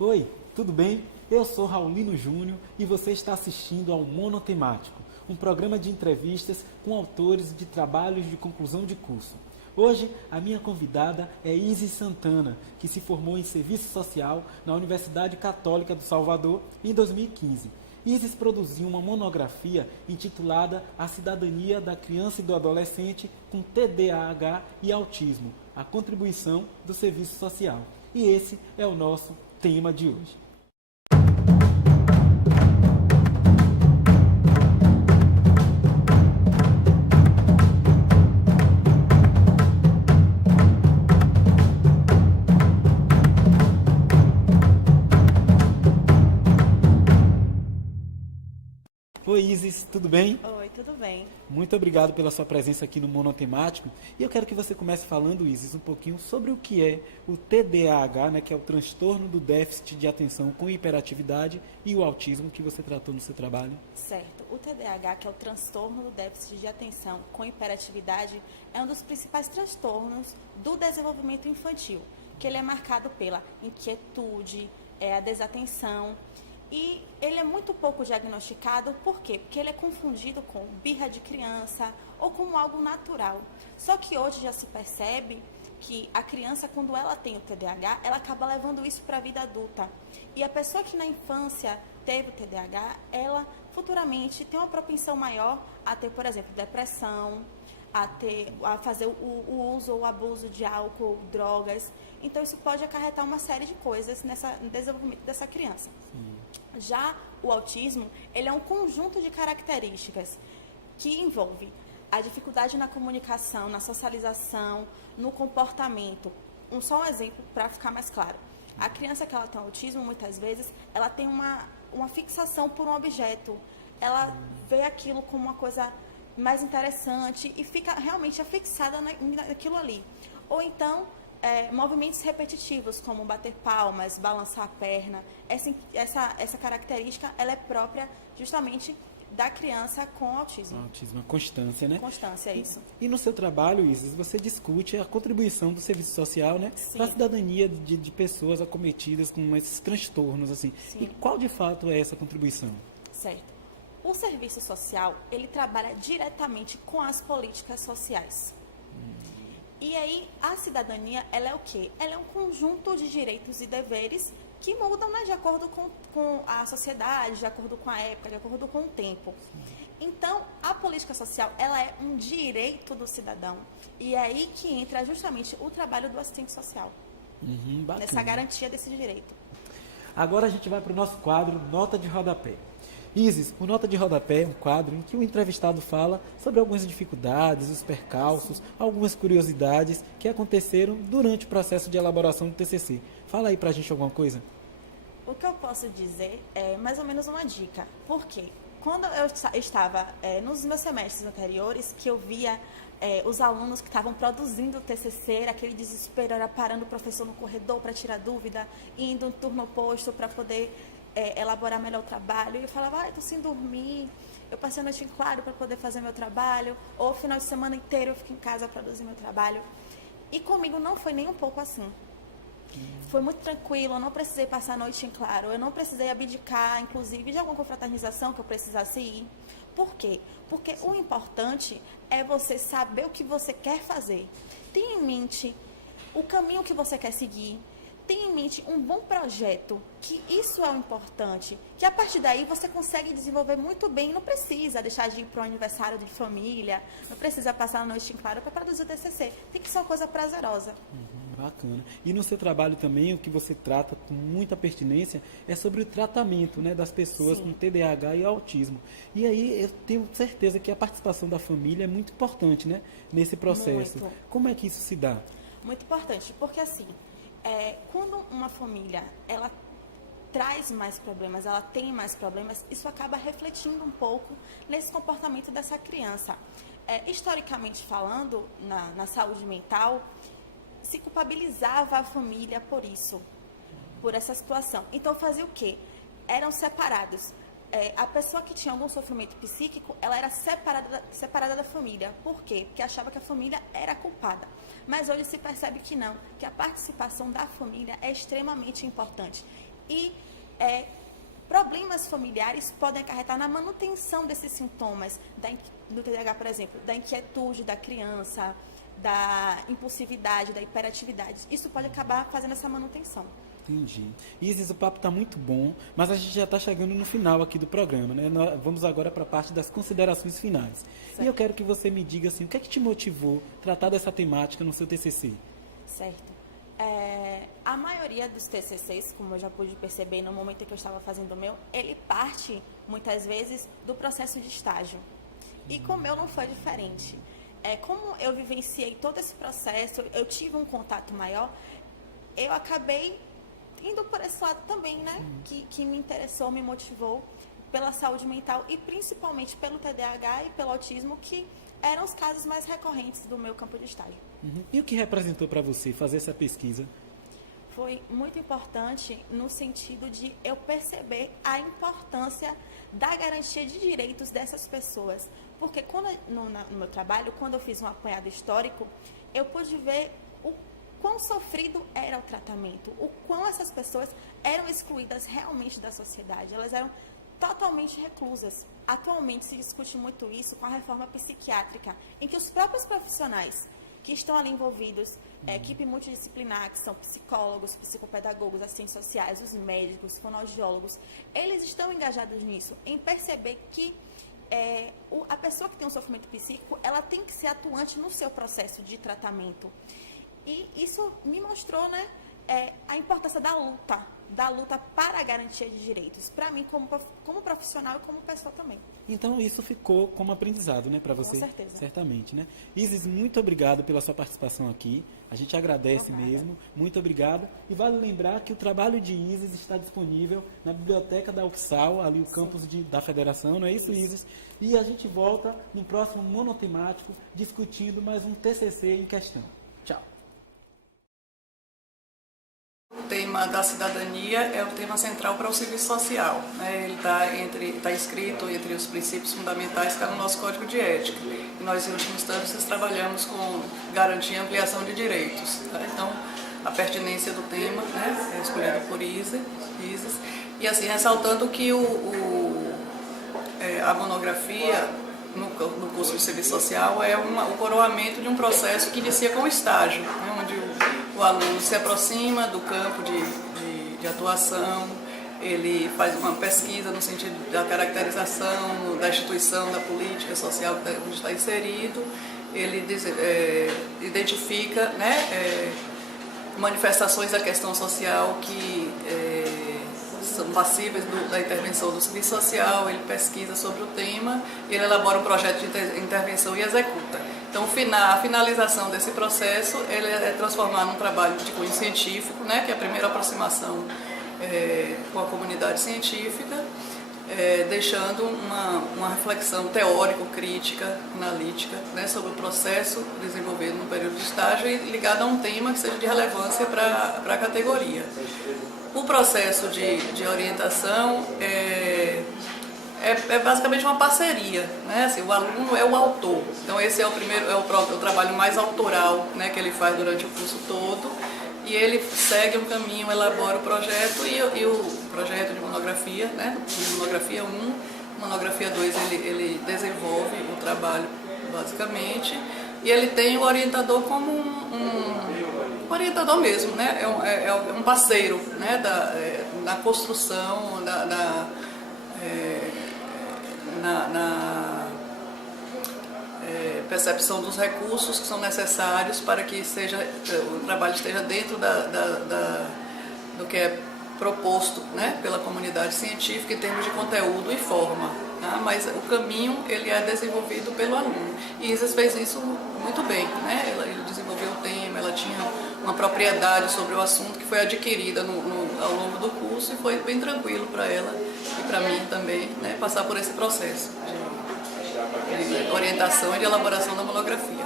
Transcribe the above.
Oi, tudo bem? Eu sou Raulino Júnior e você está assistindo ao Monotemático, um programa de entrevistas com autores de trabalhos de conclusão de curso. Hoje, a minha convidada é Isis Santana, que se formou em Serviço Social na Universidade Católica do Salvador em 2015. Isis produziu uma monografia intitulada A Cidadania da Criança e do Adolescente com TDAH e Autismo, a contribuição do serviço social. E esse é o nosso tema de hoje. Oi Isis, tudo bem? Oi, tudo bem? Muito obrigado pela sua presença aqui no Monotemático. E eu quero que você comece falando, Isis, um pouquinho sobre o que é o TDAH, né, que é o transtorno do déficit de atenção com hiperatividade, e o autismo que você tratou no seu trabalho. Certo. O TDAH, que é o transtorno do déficit de atenção com hiperatividade, é um dos principais transtornos do desenvolvimento infantil, que ele é marcado pela inquietude, a desatenção. E ele é muito pouco diagnosticado, por quê? Porque ele é confundido com birra de criança ou como algo natural. Só que hoje já se percebe que a criança, quando ela tem o TDAH, ela acaba levando isso para a vida adulta. E a pessoa que na infância teve o TDAH, ela futuramente tem uma propensão maior a ter, por exemplo, depressão, a fazer o uso ou o abuso de álcool, drogas. Então, isso pode acarretar uma série de coisas no desenvolvimento dessa criança. Sim. Já o autismo, ele é um conjunto de características que envolve a dificuldade na comunicação, na socialização, no comportamento. Só um exemplo para ficar mais claro. A criança que ela tem autismo, muitas vezes, ela tem uma fixação por um objeto. Ela vê aquilo como uma coisa mais interessante e fica realmente afixada naquilo ali. Ou então, movimentos repetitivos, como bater palmas, balançar a perna. Essa característica, ela é própria justamente da criança com autismo. Autismo, a constância, né? Constância, é isso. E no seu trabalho, Isis, você discute a contribuição do serviço social, né, para a cidadania de pessoas acometidas com esses transtornos, assim. Sim. E qual de fato é essa contribuição? Certo. O serviço social, ele trabalha diretamente com as políticas sociais. E aí, a cidadania, ela é o quê? Ela é um conjunto de direitos e deveres que mudam, né, de acordo com a sociedade, de acordo com a época, de acordo com o tempo. Então, a política social, ela é um direito do cidadão. E é aí que entra justamente o trabalho do assistente social. Bacana. Nessa garantia desse direito. Agora a gente vai para o nosso quadro Nota de Rodapé. Isis, o Nota de Rodapé é um quadro em que o entrevistado fala sobre algumas dificuldades, os percalços, algumas curiosidades que aconteceram durante o processo de elaboração do TCC. Fala aí pra gente alguma coisa. O que eu posso dizer é mais ou menos uma dica. Por quê? Quando eu estava nos meus semestres anteriores, que eu via os alunos que estavam produzindo o TCC, aquele desespero, era parando o professor no corredor para tirar dúvida, indo no turno oposto para poder elaborar melhor o trabalho. E eu falava, estou sem dormir, eu passei a noite em claro para poder fazer meu trabalho, ou o final de semana inteiro eu fico em casa produzindo meu trabalho. E comigo não foi nem um pouco assim. Foi muito tranquilo, eu não precisei passar a noite em claro, eu não precisei abdicar, inclusive, de alguma confraternização que eu precisasse ir. Por quê? Porque o importante é você saber o que você quer fazer. Tenha em mente o caminho que você quer seguir. Tenha em mente um bom projeto, que isso é o importante. Que a partir daí você consegue desenvolver muito bem. Não precisa deixar de ir para um aniversário de família, não precisa passar a noite em claro para produzir o TCC. Tem que ser uma coisa prazerosa. Bacana. E no seu trabalho também, o que você trata com muita pertinência é sobre o tratamento, né, das pessoas com TDAH e autismo. E aí eu tenho certeza que a participação da família é muito importante, né, nesse processo. Muito. Como é que isso se dá? Muito importante, porque assim, quando uma família, ela traz mais problemas, ela tem mais problemas, isso acaba refletindo um pouco nesse comportamento dessa criança. Historicamente falando, na saúde mental, se culpabilizava a família por isso, por essa situação. Então fazia o quê? Eram separados. A pessoa que tinha algum sofrimento psíquico, ela era separada da família. Por quê? Porque achava que a família era culpada. Mas hoje se percebe que não, que a participação da família é extremamente importante. E problemas familiares podem acarretar na manutenção desses sintomas do TDAH, por exemplo, da inquietude da criança, da impulsividade, da hiperatividade. Isso pode acabar fazendo essa manutenção. Entendi. Isis, o papo está muito bom, mas a gente já está chegando no final aqui do programa, né? Vamos agora para a parte das considerações finais. Certo. E eu quero que você me diga assim, o que é que te motivou a tratar dessa temática no seu TCC? Certo. A maioria dos TCCs, como eu já pude perceber no momento em que eu estava fazendo o meu, ele parte, muitas vezes, do processo de estágio. E com o meu não foi diferente. Como eu vivenciei todo esse processo, eu tive um contato maior, eu acabei indo por esse lado também, né? Que me interessou, me motivou pela saúde mental e principalmente pelo TDAH e pelo autismo, que eram os casos mais recorrentes do meu campo de estágio. E o que representou para você fazer essa pesquisa? Foi muito importante no sentido de eu perceber a importância da garantia de direitos dessas pessoas. Porque no meu trabalho, quando eu fiz um apanhado histórico, eu pude ver o quão sofrido era o tratamento, o quão essas pessoas eram excluídas realmente da sociedade. Elas eram totalmente reclusas. Atualmente se discute muito isso com a reforma psiquiátrica, em que os próprios profissionais que estão ali envolvidos, equipe multidisciplinar, que são psicólogos, psicopedagogos, assistentes sociais, os médicos, fonoaudiólogos, eles estão engajados nisso, em perceber que a pessoa que tem um sofrimento psíquico, ela tem que ser atuante no seu processo de tratamento. E isso me mostrou, né, a importância da luta para a garantia de direitos, para mim como profissional e como pessoa também. Então isso ficou como aprendizado, né, para você? Com certeza. Certamente, né? Isis, muito obrigado pela sua participação aqui. A gente agradece mesmo. Muito obrigado. E vale lembrar que o trabalho de Isis está disponível na biblioteca da UFSAL, ali o campus da Federação, não é isso, Isis? E a gente volta no próximo monotemático discutindo mais um TCC em questão. Tchau. O tema da cidadania é o tema central para o serviço social, né? Ele está escrito entre os princípios fundamentais que está no nosso Código de Ética. E nós, em última instância, trabalhamos com garantia e ampliação de direitos. Tá? Então, a pertinência do tema, né, é escolhida por Isis. E assim, ressaltando que a monografia no curso de serviço social é o coroamento de um processo que inicia com o estágio, né, onde o aluno se aproxima do campo de atuação, ele faz uma pesquisa no sentido da caracterização da instituição, da política social onde está inserido, ele identifica, né, manifestações da questão social que são passíveis da intervenção do serviço social, ele pesquisa sobre o tema, ele elabora um projeto de intervenção e executa. Então, a finalização desse processo ele é transformar num trabalho de cunho científico, né, que é a primeira aproximação com a comunidade científica, deixando uma reflexão teórico-crítica, analítica, né, sobre o processo desenvolvido no período de estágio e ligado a um tema que seja de relevância para a categoria. O processo de orientação é basicamente uma parceria, né? Assim, o aluno é o autor, então esse é o trabalho mais autoral, né, que ele faz durante o curso todo, e ele segue um caminho, elabora o projeto e o projeto de monografia, né? Monografia 1, monografia 2 ele desenvolve o trabalho basicamente, e ele tem o orientador como um orientador mesmo, né? É um parceiro, né, na construção, na percepção dos recursos que são necessários para que o trabalho esteja dentro do que é proposto, né, pela comunidade científica em termos de conteúdo e forma. Tá? Mas o caminho ele é desenvolvido pelo aluno. E Isis fez isso muito bem, né? Ele desenvolveu o tema, ela tinha uma propriedade sobre o assunto que foi adquirida ao longo do curso e foi bem tranquilo para ela e para mim também, né, passar por esse processo de orientação e de elaboração da monografia.